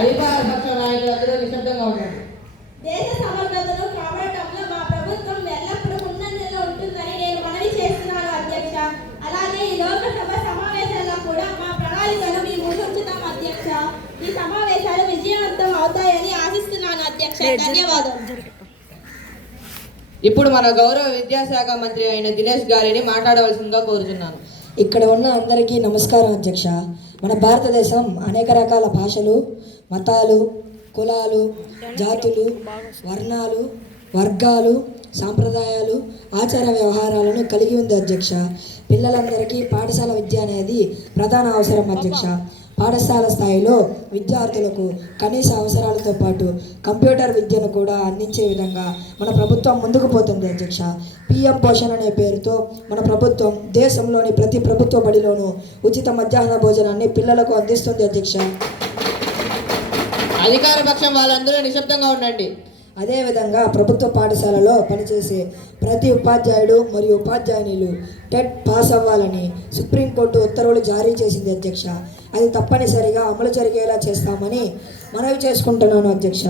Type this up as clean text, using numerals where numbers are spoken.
అధికార పక్ష నాయకులందరూ నిశ్శబ్దంగా ఉండండి. దేశ సమగ్రతను కాపాడటంలో మా ప్రభుత్వం ఎల్లప్పుడూ ముందంజలో ఉంటుందని నేను మనవి చేస్తున్నాను అధ్యక్ష. అలాగే ఈ లోకసభ సమావేశాల్లో కూడా మా ప్రణాళికను మీ ముందుంచుతాం అధ్యక్ష. ఈ సమావేశాలు విజయవంతం అవుతాయని ఆశిస్తున్నాను అధ్యక్ష. ధన్యవాదాలు. ఇప్పుడు మన గౌరవ విద్యాశాఖ మంత్రి అయిన దినేష్ గారిని మాట్లాడవలసిందిగా కోరుతున్నాను. ఇక్కడ ఉన్న అందరికీ నమస్కారం అధ్యక్ష. మన భారతదేశం అనేక రకాల భాషలు, మతాలు, కులాలు, జాతులు, వర్ణాలు, వర్గాలు, సాంప్రదాయాలు, ఆచార వ్యవహారాలను కలిగి ఉంది అధ్యక్ష. పిల్లలందరికీ పాఠశాల విద్య అనేది ప్రధాన అవసరం అధ్యక్ష. పాఠశాల స్థాయిలో విద్యార్థులకు కనీస అవసరాలతో పాటు కంప్యూటర్ విద్యను కూడా అందించే విధంగా మన ప్రభుత్వం ముందుకు పోతుంది అధ్యక్ష. పిఎం పోషణ్ అనే పేరుతో మన ప్రభుత్వం దేశంలోని ప్రతి ప్రభుత్వ బడిలోనూ ఉచిత మధ్యాహ్న భోజనాన్ని పిల్లలకు అందిస్తుంది అధ్యక్ష. అధికార పక్షం వాళ్ళందరూ నిశ్శబ్దంగా ఉండండి. అదేవిధంగా ప్రభుత్వ పాఠశాలలో పనిచేసే ప్రతి ఉపాధ్యాయుడు మరియు ఉపాధ్యాయునిలు టెట్ పాస్ అవ్వాలని సుప్రీంకోర్టు ఉత్తర్వులు జారీ చేసింది అధ్యక్ష. అది తప్పనిసరిగా అమలు జరిగేలా చేస్తామని మనవి చేసుకుంటున్నాను అధ్యక్ష.